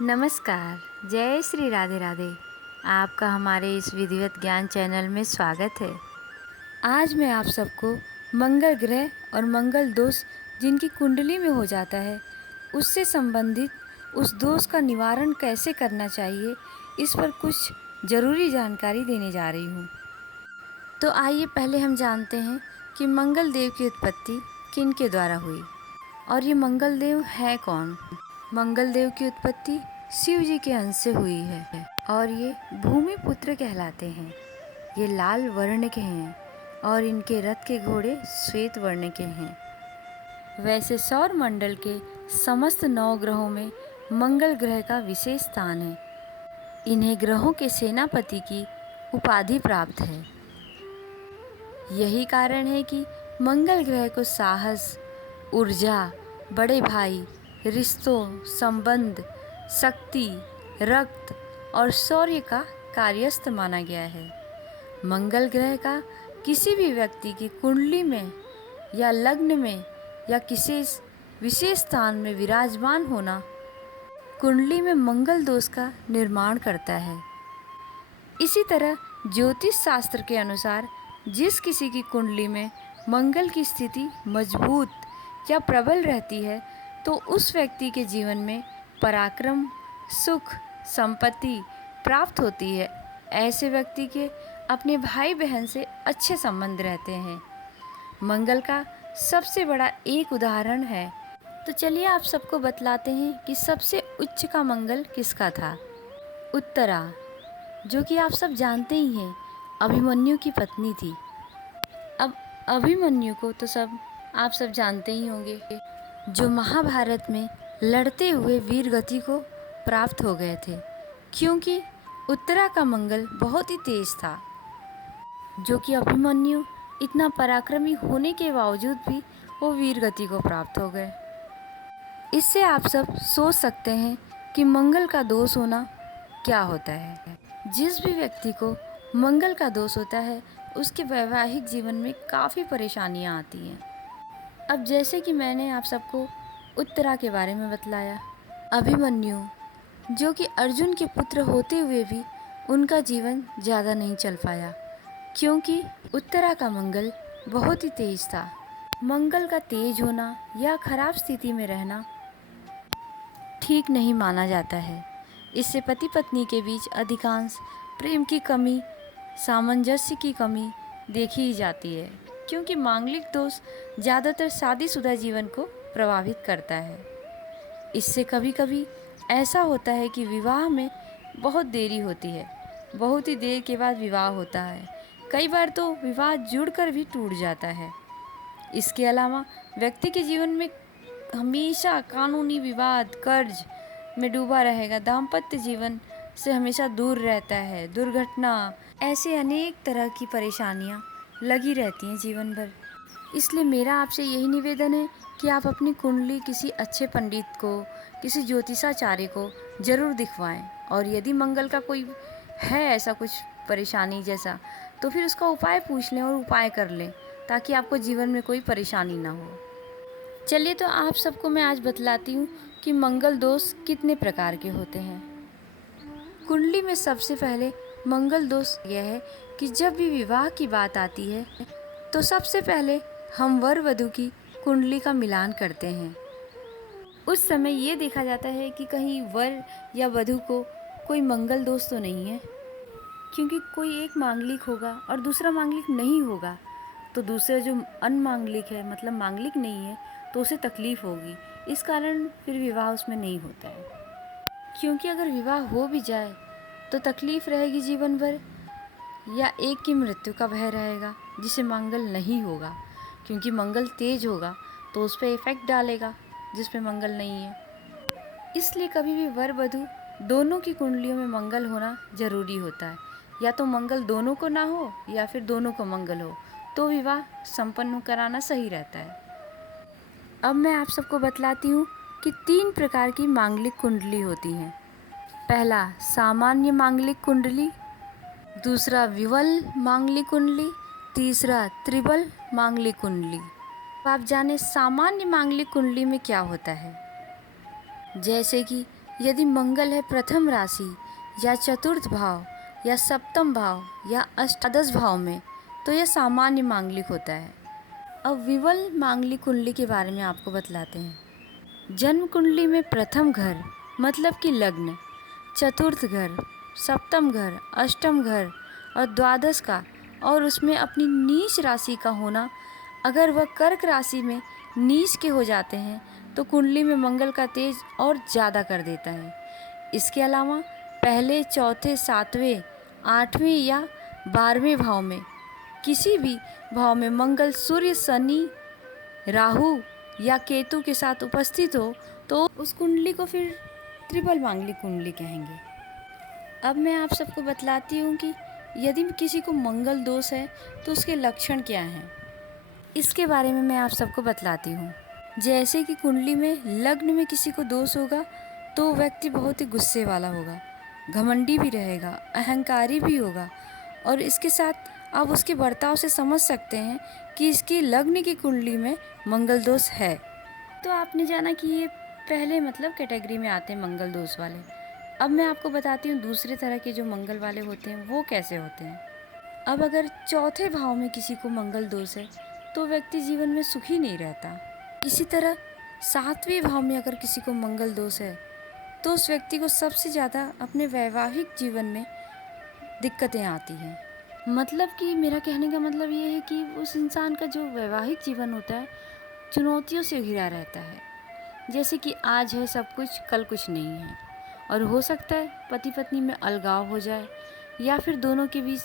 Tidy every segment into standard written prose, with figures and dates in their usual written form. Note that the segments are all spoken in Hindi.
नमस्कार, जय श्री राधे राधे। आपका हमारे इस विधिवत ज्ञान चैनल में स्वागत है। आज मैं आप सबको मंगल ग्रह और मंगल दोष जिनकी कुंडली में हो जाता है, उससे संबंधित उस दोष का निवारण कैसे करना चाहिए, इस पर कुछ ज़रूरी जानकारी देने जा रही हूँ। तो आइए पहले हम जानते हैं कि मंगल देव की उत्पत्ति किन के द्वारा हुई और ये मंगल देव है कौन। मंगल देव की उत्पत्ति शिव जी के अंश से हुई है और ये भूमि पुत्र कहलाते हैं। ये लाल वर्ण के हैं और इनके रथ के घोड़े श्वेत वर्ण के हैं। वैसे सौर मंडल के समस्त 9 ग्रहों में मंगल ग्रह का विशेष स्थान है। इन्हें ग्रहों के सेनापति की उपाधि प्राप्त है। यही कारण है कि मंगल ग्रह को साहस, ऊर्जा, बड़े भाई, रिश्तों, संबंध, शक्ति, रक्त और शौर्य का कार्यस्थ माना गया है। मंगल ग्रह का किसी भी व्यक्ति की कुंडली में या लग्न में या किसी विशेष स्थान में विराजमान होना कुंडली में मंगल दोष का निर्माण करता है। इसी तरह ज्योतिष शास्त्र के अनुसार जिस किसी की कुंडली में मंगल की स्थिति मजबूत या प्रबल रहती है तो उस व्यक्ति के जीवन में पराक्रम, सुख, संपत्ति प्राप्त होती है। ऐसे व्यक्ति के अपने भाई बहन से अच्छे संबंध रहते हैं। मंगल का सबसे बड़ा एक उदाहरण है। तो चलिए आप सबको बतलाते हैं कि सबसे उच्च का मंगल किसका था। उत्तरा, जो कि आप सब जानते ही हैं, अभिमन्यु की पत्नी थी। अब अभिमन्यु को तो आप सब जानते ही होंगे, जो महाभारत में लड़ते हुए वीर गति को प्राप्त हो गए थे, क्योंकि उत्तरा का मंगल बहुत ही तेज था। जो कि अभिमन्यु इतना पराक्रमी होने के बावजूद भी वो वीर गति को प्राप्त हो गए। इससे आप सब सोच सकते हैं कि मंगल का दोष होना क्या होता है। जिस भी व्यक्ति को मंगल का दोष होता है उसके वैवाहिक जीवन में काफ़ी परेशानियां आती हैं। अब जैसे कि मैंने आप सबको उत्तरा के बारे में बतलाया, अभिमन्यु जो कि अर्जुन के पुत्र होते हुए भी उनका जीवन ज़्यादा नहीं चल पाया, क्योंकि उत्तरा का मंगल बहुत ही तेज था। मंगल का तेज होना या खराब स्थिति में रहना ठीक नहीं माना जाता है। इससे पति पत्नी के बीच अधिकांश प्रेम की कमी, सामंजस्य की कमी देखी ही जाती है, क्योंकि मांगलिक दोष ज़्यादातर शादीशुदा जीवन को प्रभावित करता है। इससे कभी कभी ऐसा होता है कि विवाह में बहुत देरी होती है, बहुत ही देर के बाद विवाह होता है। कई बार तो विवाह जुड़कर भी टूट जाता है। इसके अलावा व्यक्ति के जीवन में हमेशा कानूनी विवाद, कर्ज में डूबा रहेगा, दाम्पत्य जीवन से हमेशा दूर रहता है, दुर्घटना, ऐसे अनेक तरह की परेशानियां लगी रहती हैं जीवन भर। इसलिए मेरा आपसे यही निवेदन है कि आप अपनी कुंडली किसी अच्छे पंडित को, किसी ज्योतिषाचार्य को ज़रूर दिखवाएं, और यदि मंगल का कोई है ऐसा कुछ परेशानी जैसा, तो फिर उसका उपाय पूछ लें और उपाय कर लें, ताकि आपको जीवन में कोई परेशानी ना हो। चलिए तो आप सबको मैं आज बतलाती हूँ कि मंगल दोष कितने प्रकार के होते हैं। कुंडली में सबसे पहले मंगल दोष यह है कि जब भी विवाह की बात आती है तो सबसे पहले हम वर वधू की कुंडली का मिलान करते हैं। उस समय ये देखा जाता है कि कहीं वर या वधू को कोई मंगल दोष तो नहीं है, क्योंकि कोई एक मांगलिक होगा और दूसरा मांगलिक नहीं होगा तो दूसरा जो अनमांगलिक है, मतलब मांगलिक नहीं है, तो उसे तकलीफ होगी। इस कारण फिर विवाह उसमें नहीं होता है, क्योंकि अगर विवाह हो भी जाए तो तकलीफ रहेगी जीवन भर, या एक की मृत्यु का भय रहेगा जिसे मंगल नहीं होगा, क्योंकि मंगल तेज होगा तो उस पर इफेक्ट डालेगा जिस पे मंगल नहीं है। इसलिए कभी भी वर वधू दोनों की कुंडलियों में मंगल होना ज़रूरी होता है। या तो मंगल दोनों को ना हो या फिर दोनों को मंगल हो, तो विवाह संपन्न कराना सही रहता है। अब मैं आप सबको बतलाती हूँ कि 3 प्रकार की मांगलिक कुंडली होती हैं। पहला सामान्य मांगलिक कुंडली, दूसरा विवल मांगलिक कुंडली, तीसरा त्रिबल मांगलिक कुंडली। आप जाने सामान्य मांगलिक कुंडली में क्या होता है। जैसे कि यदि मंगल है प्रथम राशि या चतुर्थ भाव या सप्तम भाव या अष्टादश भाव में, तो यह सामान्य मांगलिक होता है। अब विवल मांगलिक कुंडली के बारे में आपको बतलाते हैं। जन्म कुंडली में प्रथम घर मतलब कि लग्न, चतुर्थ घर, सप्तम घर, अष्टम घर और द्वादश का और उसमें अपनी नीच राशि का होना, अगर वह कर्क राशि में नीच के हो जाते हैं तो कुंडली में मंगल का तेज और ज़्यादा कर देता है। इसके अलावा पहले, चौथे, सातवें, आठवें या 12वें भाव में किसी भी भाव में मंगल सूर्य, शनि, राहु या केतु के साथ उपस्थित हो तो उस कुंडली को फिर त्रिपल मांगलिक कुंडली कहेंगे। अब मैं आप सबको बतलाती हूँ कि यदि किसी को मंगल दोष है तो उसके लक्षण क्या हैं, इसके बारे में मैं आप सबको बतलाती हूँ। जैसे कि कुंडली में लग्न में किसी को दोष होगा तो व्यक्ति बहुत ही गुस्से वाला होगा, घमंडी भी रहेगा, अहंकारी भी होगा और इसके साथ आप उसके बर्ताव से समझ सकते हैं कि इसकी लग्न की कुंडली में मंगल दोष है। तो आपने जाना कि ये पहले मतलब कैटेगरी में आते हैं मंगल दोष वाले। अब मैं आपको बताती हूँ दूसरे तरह के जो मंगल वाले होते हैं वो कैसे होते हैं। अब अगर चौथे भाव में किसी को मंगल दोष है तो व्यक्ति जीवन में सुखी नहीं रहता। इसी तरह सातवें भाव में अगर किसी को मंगल दोष है तो उस व्यक्ति को सबसे ज़्यादा अपने वैवाहिक जीवन में दिक्कतें आती हैं। मतलब कि मेरा कहने का मतलब ये है कि उस इंसान का जो वैवाहिक जीवन होता है चुनौतियों से घिरा रहता है। जैसे कि आज है सब कुछ, कल कुछ नहीं है और हो सकता है पति पत्नी में अलगाव हो जाए या फिर दोनों के बीच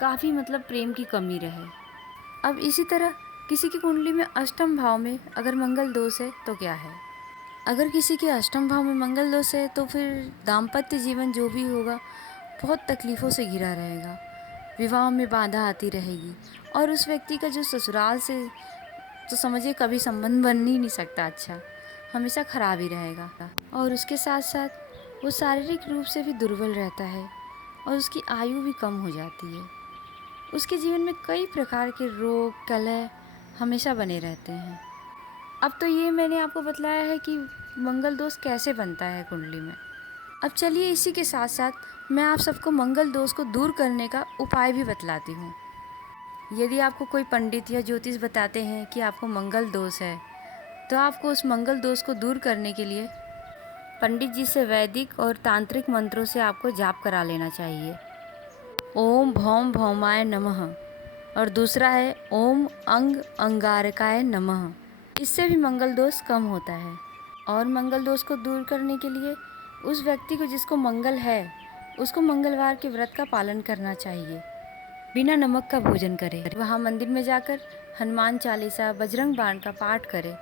काफ़ी मतलब प्रेम की कमी रहे। अब इसी तरह किसी की कुंडली में अष्टम भाव में अगर मंगल दोष है तो क्या है। अगर किसी के अष्टम भाव में मंगल दोष है तो फिर दाम्पत्य जीवन जो भी होगा बहुत तकलीफ़ों से घिरा रहेगा, विवाह में बाधा आती रहेगी और उस व्यक्ति का जो ससुराल से तो समझिए कभी संबंध बन ही नहीं सकता, अच्छा हमेशा खराब ही रहेगा। और उसके साथ साथ वो शारीरिक रूप से भी दुर्बल रहता है और उसकी आयु भी कम हो जाती है। उसके जीवन में कई प्रकार के रोग, कलह हमेशा बने रहते हैं। अब तो ये मैंने आपको बतलाया है कि मंगल दोष कैसे बनता है कुंडली में। अब चलिए इसी के साथ साथ मैं आप सबको मंगल दोष को दूर करने का उपाय भी बतलाती हूँ। यदि आपको कोई पंडित या ज्योतिष बताते हैं कि आपको मंगल दोष है तो आपको उस मंगल दोष को दूर करने के लिए पंडित जी से वैदिक और तांत्रिक मंत्रों से आपको जाप करा लेना चाहिए। ओम भौम भौमाय नमः और दूसरा है ओम अंग अंगारकाय नमः। इससे भी मंगल दोष कम होता है। और मंगल दोष को दूर करने के लिए उस व्यक्ति को जिसको मंगल है उसको मंगलवार के व्रत का पालन करना चाहिए, बिना नमक का भोजन करे, वहाँ मंदिर में जाकर हनुमान चालीसा, बजरंग बाण का पाठ करें।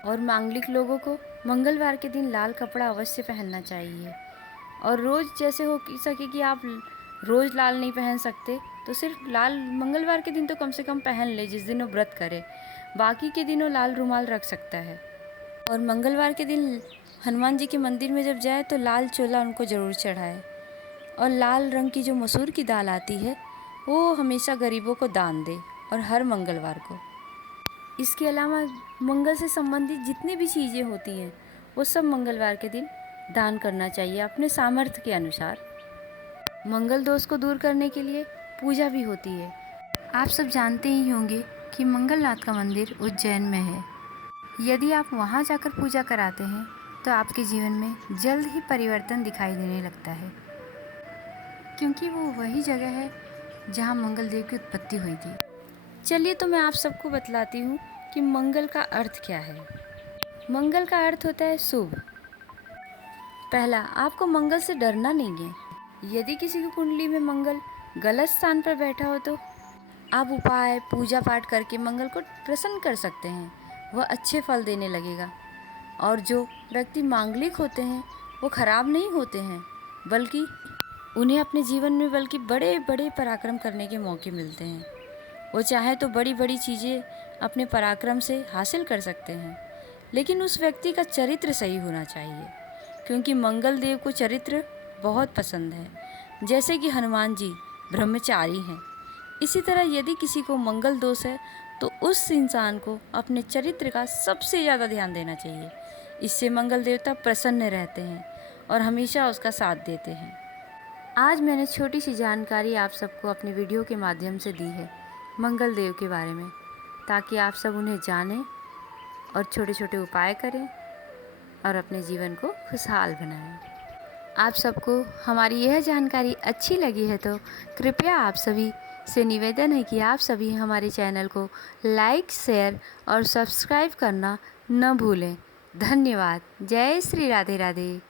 और मांगलिक लोगों को मंगलवार के दिन लाल कपड़ा अवश्य पहनना चाहिए। और रोज़ जैसे हो सके कि आप रोज़ लाल नहीं पहन सकते तो सिर्फ लाल मंगलवार के दिन तो कम से कम पहन ले जिस दिन वो व्रत करे, बाकी के दिनों लाल रुमाल रख सकता है। और मंगलवार के दिन हनुमान जी के मंदिर में जब जाए तो लाल चोला उनको ज़रूर चढ़ाए। और लाल रंग की जो मसूर की दाल आती है वो हमेशा गरीबों को दान दे और हर मंगलवार को। इसके अलावा मंगल से संबंधित जितनी भी चीज़ें होती हैं वो सब मंगलवार के दिन दान करना चाहिए अपने सामर्थ्य के अनुसार। मंगल दोष को दूर करने के लिए पूजा भी होती है। आप सब जानते ही होंगे कि मंगलनाथ का मंदिर उज्जैन में है। यदि आप वहाँ जाकर पूजा कराते हैं तो आपके जीवन में जल्द ही परिवर्तन दिखाई देने लगता है, क्योंकि वो वही जगह है जहाँ मंगल देव की उत्पत्ति हुई थी। चलिए तो मैं आप सबको बतलाती हूँ कि मंगल का अर्थ क्या है। मंगल का अर्थ होता है शुभ। पहला, आपको मंगल से डरना नहीं है। यदि किसी की कुंडली में मंगल गलत स्थान पर बैठा हो तो आप उपाय, पूजा पाठ करके मंगल को प्रसन्न कर सकते हैं, वह अच्छे फल देने लगेगा। और जो व्यक्ति मांगलिक होते हैं वो खराब नहीं होते हैं, बल्कि उन्हें अपने जीवन में बड़े बड़े पराक्रम करने के मौके मिलते हैं। वो चाहे तो बड़ी बड़ी चीज़ें अपने पराक्रम से हासिल कर सकते हैं, लेकिन उस व्यक्ति का चरित्र सही होना चाहिए, क्योंकि मंगल देव को चरित्र बहुत पसंद है। जैसे कि हनुमान जी ब्रह्मचारी हैं, इसी तरह यदि किसी को मंगल दोष है तो उस इंसान को अपने चरित्र का सबसे ज़्यादा ध्यान देना चाहिए। इससे मंगल देवता प्रसन्न रहते हैं और हमेशा उसका साथ देते हैं। आज मैंने छोटी सी जानकारी आप सबको अपने वीडियो के माध्यम से दी है मंगल देव के बारे में, ताकि आप सब उन्हें जानें और छोटे छोटे उपाय करें और अपने जीवन को खुशहाल बनाएं। आप सबको हमारी यह जानकारी अच्छी लगी है तो कृपया आप सभी से निवेदन है कि आप सभी हमारे चैनल को लाइक, शेयर और सब्सक्राइब करना न भूलें। धन्यवाद। जय श्री राधे राधे।